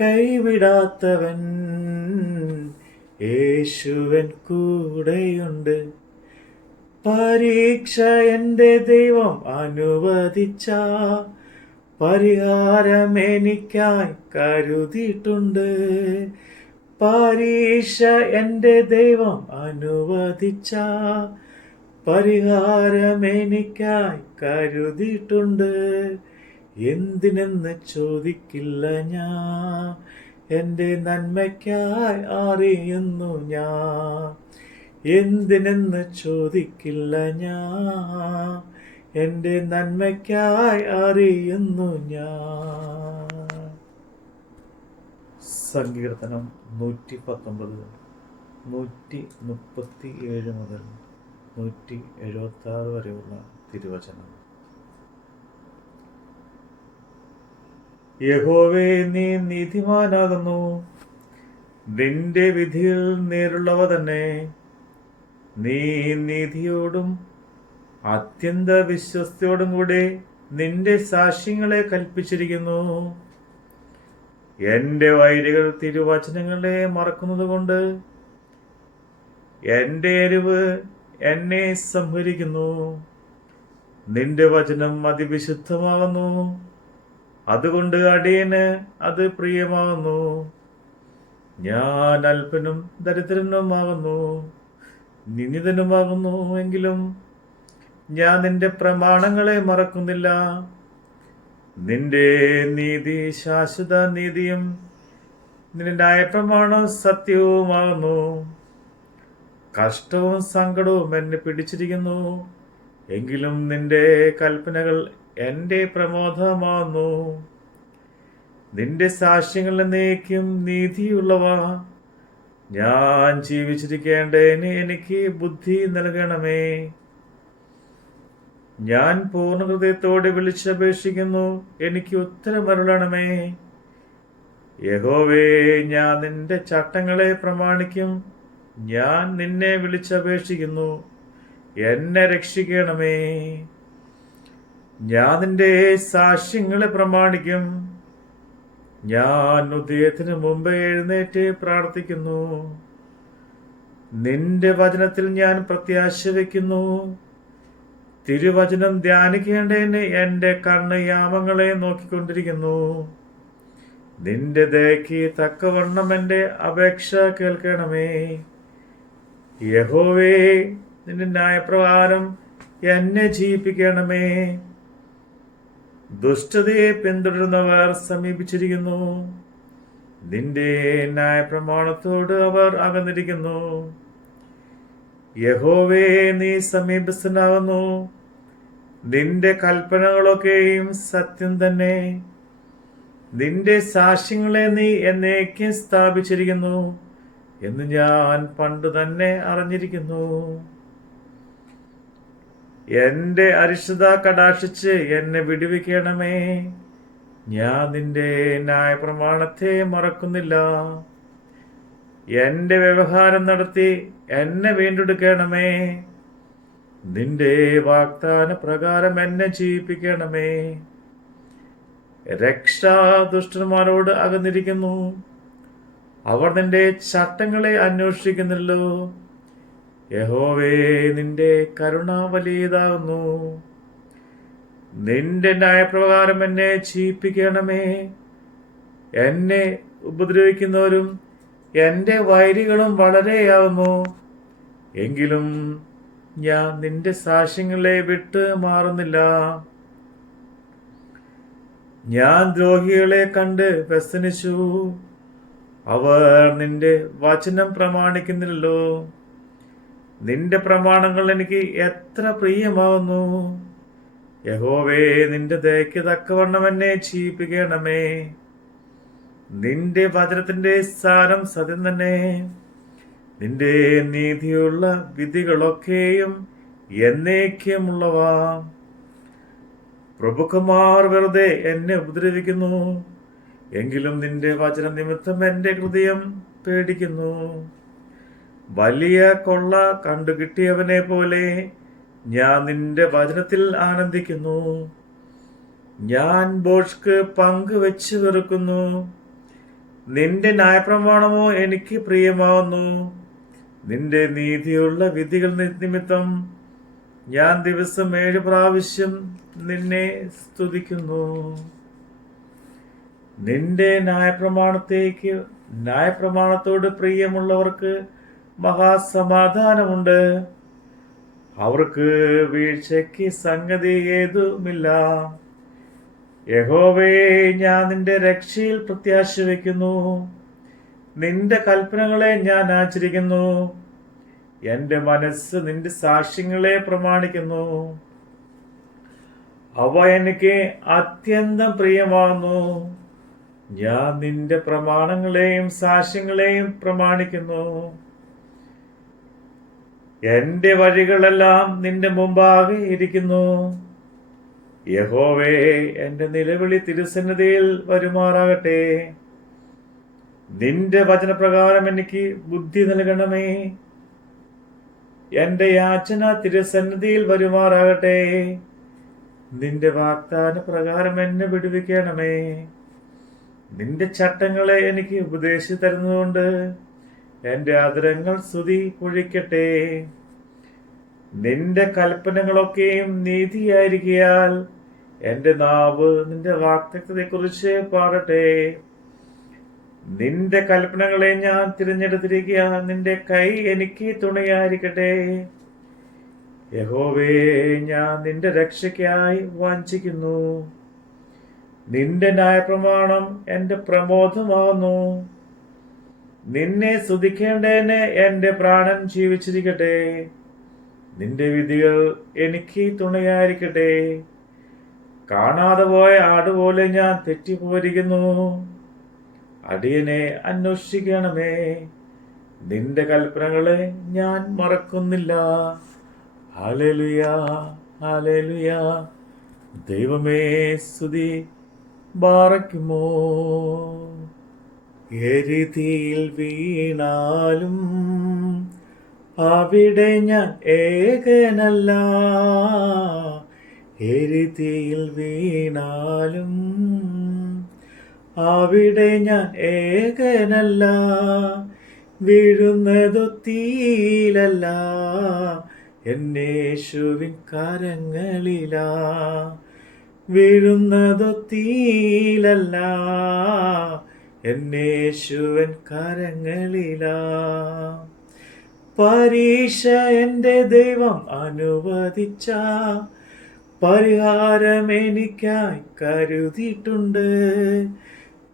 കൈവിടാത്തവൻ യേശുവൻ കൂടെയുണ്ട്. പരീക്ഷ എന്റെ ദൈവം അനുവദിച്ച പരിഹാരം എനിക്കായി കരുതിയിട്ടുണ്ട്. പരീക്ഷ എന്റെ ദൈവം അനുവദിച്ച പരിഹാരം എനിക്കായി കരുതിയിട്ടുണ്ട്. എന്തിനെന്ന് ചോദിക്കില്ല ഞാൻ. എന്റെ നന്മയ്ക്കായി അറിയുന്നു ഞാൻ. എന്തിനെന്ന് ചോദിക്കില്ല ഞാൻ. എന്റെ നന്മയ്ക്കായി അറിയുന്നു ഞാൻ. സങ്കീർത്തനം നൂറ്റി പത്തൊമ്പത് നൂറ്റി മുപ്പത്തി ഏഴ് മുതൽ നൂറ്റി എഴുപത്തി ആറ് വരെയുള്ള തിരുവചനം. യഹോവേ നീ നീതിമാനാകുന്നു. നിന്റെ വിധിയിൽ നേരുള്ളവ തന്നെ. നീ നീതിയോടും അത്യന്ത വിശ്വസ്തയോടും കൂടെ നിന്റെ സാക്ഷ്യങ്ങളെ കൽപ്പിച്ചിരിക്കുന്നു. എന്റെ വൈരികൾ തിരുവചനങ്ങളെ മറക്കുന്നത് കൊണ്ട് എന്റെ എരിവ് എന്നെ സംഹരിക്കുന്നു. നിന്റെ വചനം അതിവിശുദ്ധമാകുന്നു. അതുകൊണ്ട് അടിയന് അത് പ്രിയമാകുന്നു. ഞാൻ അല്പനും ദരിദ്രനുമാകുന്നു. നിന്ദിതനുമാകുന്നു എങ്കിലും ഞാൻ നിന്റെ പ്രമാണങ്ങളെ മറക്കുന്നില്ല. നിന്റെ നീതി ശാശ്വത നീതിയും നിന്റെ ന്യായപ്രമാണം സത്യവുമാകുന്നു. കഷ്ടവും സങ്കടവും എന്നെ പിടിച്ചിരിക്കുന്നു. എങ്കിലും നിന്റെ കൽപ്പനകൾ എന്റെ പ്രമോദമാന്നു. നിന്റെ സാക്ഷ്യങ്ങൾ എന്നേക്കും നീതിയുള്ളവ. ഞാൻ ജീവിച്ചിരിക്കേണ്ടതിന് എനിക്ക് ബുദ്ധി നൽകണമേ. ഞാൻ പൂർണ ഹൃദയത്തോടെ വിളിച്ചപേക്ഷിക്കുന്നു എനിക്ക് ഉത്തരമരുളണമേ. യഹോവേ ഞാൻ നിന്റെ ചട്ടങ്ങളെ പ്രമാണിക്കും. ഞാൻ നിന്നെ വിളിച്ചപേക്ഷിക്കുന്നു എന്നെ രക്ഷിക്കണമേ. ഞാൻ നിന്റെ സാക്ഷ്യങ്ങളെ പ്രമാണിക്കും. ഞാൻ ഉദയത്തിന് മുമ്പ് എഴുന്നേറ്റ് പ്രാർത്ഥിക്കുന്നു. നിന്റെ വചനത്തിൽ ഞാൻ പ്രത്യാശ വയ്ക്കുന്നു. തിരുവചനം ധ്യാനിക്കേണ്ടതിന് എന്റെ കണ്ണ് യാമങ്ങളെ നോക്കിക്കൊണ്ടിരിക്കുന്നു. നിന്റെ ദയക്ക് തക്കവണ്ണം എന്റെ അപേക്ഷ കേൾക്കണമേ. യഹോവേ നിന്റെ ന്യായപ്രകാരം എന്നെ ജീവിപ്പിക്കണമേ. ദുഷ്ടതയെ പിന്തുടരുന്നവർ സമീപിച്ചിരിക്കുന്നു. നിന്റെ ന്യായ പ്രമാണത്തോട് അവർ അകന്നിരിക്കുന്നു. യഹോവേ നീ സമീപസ്ഥനാകുന്നു. നിന്റെ കൽപ്പനകളൊക്കെയും സത്യം തന്നെ. നിന്റെ സാക്ഷ്യങ്ങളെ നീ എന്നേക്കും സ്ഥാപിച്ചിരിക്കുന്നു എന്ന് ഞാൻ പണ്ട് തന്നെ അറിഞ്ഞിരിക്കുന്നു. എന്റെ അരിഷ്ടത കടാക്ഷിച്ച് എന്നെ വിടുവിക്കണമേ. ഞാൻ നിന്റെ ന്യായപ്രമാണത്തെ മറക്കുന്നില്ല. എന്റെ വ്യവഹാരം നടത്തി എന്നെ വീണ്ടെടുക്കണമേ. നിന്റെ വാഗ്ദാന പ്രകാരം എന്നെ ജീവിപ്പിക്കണമേ. രക്ഷാ ദുഷ്ടന്മാരോട് അകന്നിരിക്കുന്നു. അവർ നിന്റെ ചട്ടങ്ങളെ അന്വേഷിക്കുന്നില്ലോ യഹോവേ നിന്റെ കരുണ വലിയതാകുന്നു. നിന്റെ ന്യായപ്രകാരം എന്നെ ചീപ്പിക്കണമേ. എന്നെ ഉപദ്രവിക്കുന്നവരും എന്റെ വൈരികളും വളരെയാകുന്നു. എങ്കിലും ഞാൻ നിന്റെ സാക്ഷ്യങ്ങളെ വിട്ട് മാറുന്നില്ല. ഞാൻ ദ്രോഹികളെ കണ്ട് വ്യസനിച്ചു. അവർ നിന്റെ വചനം പ്രമാണിക്കുന്നില്ലല്ലോ. നിന്റെ പ്രമാണങ്ങൾ എനിക്ക് എത്ര പ്രിയമാവുന്നു. യഹോവേ നിന്റെ ദയക്ക് തക്കവണ്ണം എന്നെ ചെയ്യിപ്പിക്കണമേ നിന്റെ വചനത്തിന്റെ സാരം സത്യം തന്നെ. നിന്റെ നീതിയുള്ള വിധികളൊക്കെയും എന്നേക്കുമുള്ളവ. പ്രഭുക്കന്മാർ വെറുതെ എന്നെ ഉപദ്രവിക്കുന്നു. എങ്കിലും നിന്റെ വചന നിമിത്തം എന്റെ ഹൃദയം പേടിക്കുന്നു. വലിയ കൊള്ള കണ്ടുകിട്ടിയവനെ പോലെ ഞാൻ നിന്റെ വചനത്തിൽ ആനന്ദിക്കുന്നു. ഞാൻ ബോഷ്ക്ക് പങ്കുവെച്ച് വെറുക്കുന്നു. നിന്റെ ന്യായപ്രമാണമോ എനിക്ക് പ്രിയമാവുന്നു. നിന്റെ നീതിയുള്ള വിധികൾ നിമിത്തം ഞാൻ ദിവസം ഏഴ് പ്രാവശ്യം നിന്നെ സ്തുതിക്കുന്നു. നിന്റെ ന്യായപ്രമാണത്തേക്ക് ന്യായപ്രമാണത്തോട് പ്രിയമുള്ളവർക്ക് മഹാസമാധാനമുണ്ട്. അവർക്ക് വീഴ്ചയ്ക്ക് സംഗതി ഏതുമില്ല. യഹോവേ ഞാൻ നിന്റെ രക്ഷയിൽ പ്രത്യാശ വയ്ക്കുന്നു നിന്റെ കൽപ്പനകളെ ഞാൻ ആചരിക്കുന്നു. എന്റെ മനസ്സ് നിന്റെ സാക്ഷ്യങ്ങളെ പ്രമാണിക്കുന്നു. അവ എനിക്ക് അത്യന്തം പ്രിയമാകുന്നു. ഞാൻ നിന്റെ പ്രമാണങ്ങളെയും സാക്ഷ്യങ്ങളെയും പ്രമാണിക്കുന്നു. എന്റെ വഴികളെല്ലാം നിന്റെ മുമ്പാകെ ഇരിക്കുന്നു. യഹോവേ എന്റെ നിലവിളി തിരുസന്നിധിയിൽ വരുമാറാകട്ടെ. നിന്റെ വചനപ്രകാരം എനിക്ക് ബുദ്ധി നൽകണമേ. എന്റെ യാചന തിരുസന്നിധിയിൽ വരുമാറാകട്ടെ. നിന്റെ വാഗ്ദാന പ്രകാരം എന്നെ വിടുവിക്കണമേ. നിന്റെ ചട്ടങ്ങളെ എനിക്ക് ഉപദേശിച്ചു തരുന്നതുകൊണ്ട് എന്റെ അതിരങ്ങൾ സ്തുതി പൊഴിക്കട്ടെ നിന്റെ കൽപ്പനകളൊക്കെയും നീതിയായിരിക്കയാൽ എന്റെ നാവ് നിന്റെ വാക്തത്വത്തെക്കുറിച്ച് പാടട്ടെ. നിന്റെ കൽപ്പനകളെ ഞാൻ തിരഞ്ഞെടുത്തിരിക്കുക നിന്റെ കൈ എനിക്ക് തുണയായിരിക്കട്ടെ. യഹോവേ ഞാൻ നിന്റെ രക്ഷയ്ക്കായി വാഞ്ചിക്കുന്നു. നിന്റെ ന്യായപ്രമാണം എന്റെ പ്രമോദമാകുന്നു. നിന്നെ സ്തുതിക്കേണ്ടതിന് എന്റെ പ്രാണൻ ജീവിച്ചിരിക്കട്ടെ. നിന്റെ വിധികൾ എനിക്ക് തുണയായിരിക്കട്ടെ. കാണാതെ പോയ ആടുപോലെ ഞാൻ തെറ്റിപ്പോയിരിക്കുന്നു. അടിയനെ അന്വേഷിക്കണമേ. നിന്റെ കൽപ്പനകളെ ഞാൻ മറക്കുന്നില്ല. ഹലലുയാ ഹലലുയാ ദൈവമേ സ്തുതി ബാറയ്ക്കുമോ? എരുതിയിൽ വീണാലും അവിടെ ഞാൻ ഏകനല്ല. എരുതിയിൽ വീണാലും അവിടെ ഞാൻ ഏകനല്ല. വീഴുന്നതു വീഴുന്നതൊത്തിയിലല്ല എന്നേശുവിൻ വീഴുന്നതു വീഴുന്നതൊത്തിയിലല്ല എന്നേശുവൻ കരങ്ങളിലാ. പരീക്ഷ എന്റെ ദൈവം അനുവദിച്ച. പരിഹാരം എനിക്കായി കരുതിയിട്ടുണ്ട്.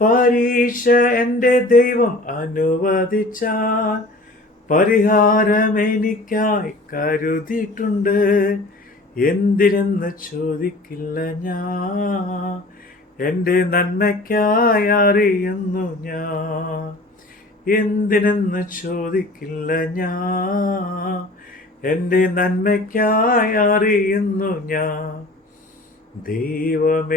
പരീക്ഷ എന്റെ ദൈവം അനുവദിച്ചാൽ പരിഹാരം എനിക്കായി കരുതിയിട്ടുണ്ട്. എന്തിനെന്ന് ചോദിക്കില്ല ഞാൻ എന്റെ നന്മയ്ക്കായി അറിയുന്നു ഞാൻ. എന്തിനെന്ന് ചോദിക്കില്ല ഞാൻ. എന്റെ നന്മയ്ക്കായി അറിയുന്നു ഞാൻ. ദൈവമെനിക്കനുകൂലം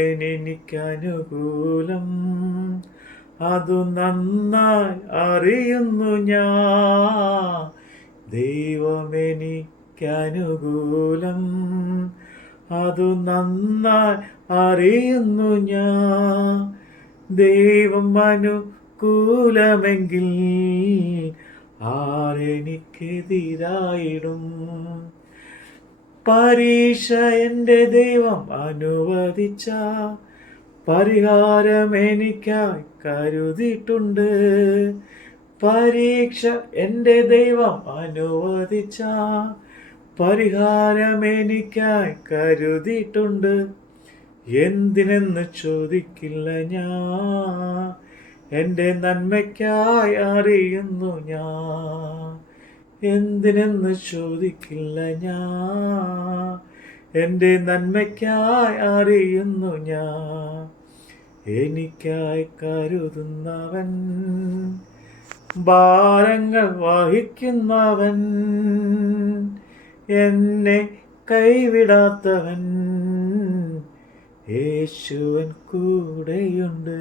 അതു നന്നായി അറിയുന്നു ഞാൻ. ദൈവമെനിക്കനുകൂലം അതു നന്നായി അറിയുന്നു ഞാൻ. ദൈവം അനുകൂലമെങ്കിൽ ആരെനിക്കെതിരായിടും? പരീക്ഷ എന്റെ ദൈവം അനുവദിച്ച പരിഹാരം എനിക്കായി കരുതിയിട്ടുണ്ട്. പരീക്ഷ എന്റെ ദൈവം അനുവദിച്ച പരിഹാരം എനിക്കായി കരുതിയിട്ടുണ്ട്. എന്തിനെന്ന് ചോദിക്കില്ല ഞാൻ. എന്റെ നന്മയ്ക്കായി അറിയുന്നു ഞാൻ. എന്തിനെന്ന് ചോദിക്കില്ല ഞാൻ. എന്റെ നന്മയ്ക്കായി അറിയുന്നു ഞാൻ. എനിക്കായി കരുതുന്നവൻ. ഭാരങ്ങൾ വഹിക്കുന്നവൻ. എന്നെ കൈവിടാത്തവൻ യേശുവൻ കൂടെയുണ്ട്.